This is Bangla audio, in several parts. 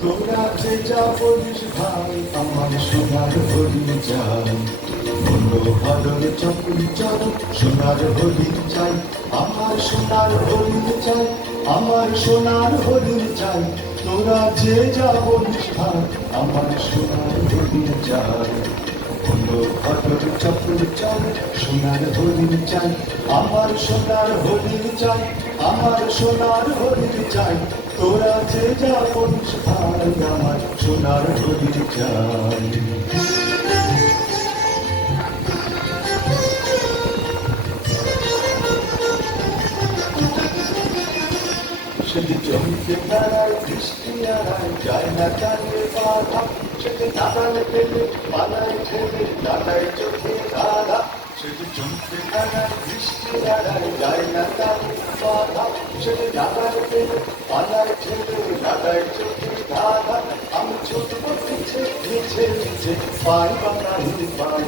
তোরা যে যা বলিস ভাই আমার সোনার হরিণ চাই, বললো ভাদর চকুল চল সোনার হরিণ চাই, আমার সোনার হরিণ চাই, আমার সোনার হরিণ চাই। তোরা যে যা বলিস ভাই আমার সোনার হরিণ চাই, বললো ভাদর চকুল চল সোনার হরিণ চাই, আমার সোনার হরিণ চাই, আমার সোনার হরিণ চাই। তোরা যে যা বলিস ভাই আমার সোনার হরিণ চাই। সেটি জমিতে দাঁড়ায় বৃষ্টি আড়ায় যায় না কানে বাধা, সেটি দাঁড়ালে পেলে পালায় ঠেলে দাঁড়ায় চোখে রাধা। সেটি জমিতে দাঁড়ায় বৃষ্টি আড়ায় যায় না কানে বাধা, সেটি দাঁড়ালে পেলে পালায় ঠেলে দাঁড়ায় চোখে রাধা। আমি ছোট পিছে পিছে পিছে পাই বানাই পাই,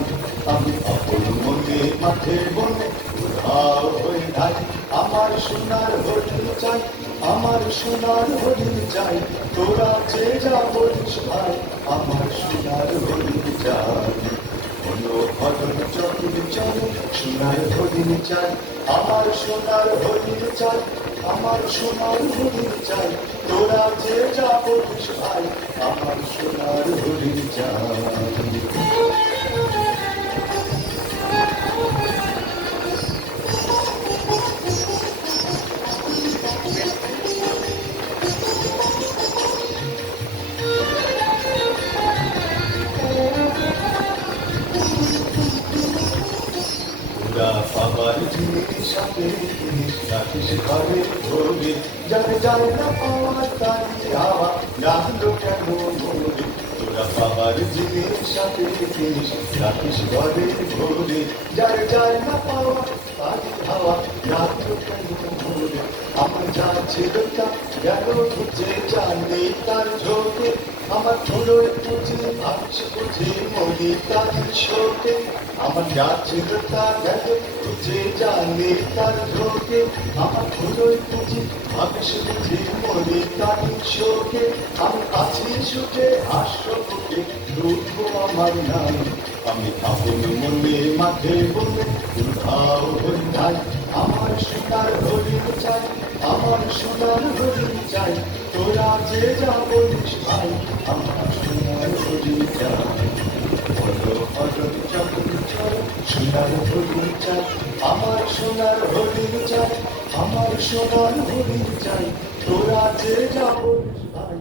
আমি আপন মনে মাঠে বনে উধাও হয়ে যাই। আমার সোনার হরিণ চাই, আমার সোনার হরিণ চাই। তোরা যে যা বলিস ভাই আমার সোনার হরিণ চাই, কোনো ভজন চকির চলে সোনার হরিণ চাই, আমার সোনার হরিণ চাই, আমার সোনার হরিণ চাই। তোরা যে যা বলিস ভাই আমার সোনার হরিণ চাই। পাবার জিনিস সাথে জিনিস রাখিস ঘরে ধরে, যারে যায় না পাওয়ার তাই হাওয়া লাগলো কেন মরে। তোরা পাবার জিনিস সাথে জিনিস রাখিস ঘরে ধরে, যারে যায় না পাওয়ার তাই হাওয়া লাগলো কেন মরে। আমার যা ছিল তা গেল বুঝে জানি তার ঝোঁকে, আমার ছোড়োর বুঝে ভাবছ বুঝে মরি তার শোকে। আমার যা ছিল তা গেল বুঝে জানি তার ঝোঁকে, আমার ছোড়োর বুঝে ভাবছ বুঝে মরি তার শোকে। আমি আছি সুখে আসো বুকে ডুববো আমার নাই, আমি আপন মনে মাঠে বলে উধাও হয়ে যাই। আমার সোনার হরিণ চাই, আমার সোনার হরিণ চাই। তোরা যে যা বলিস ভাই আমার সোনার হরিণ চাই, বলো ভজন চকুল চল সোনার হরিণ চাই, আমার সোনার হরিণ চাই, আমার সোনার হরিণ চাই। তোরা যে যা বলিস ভাই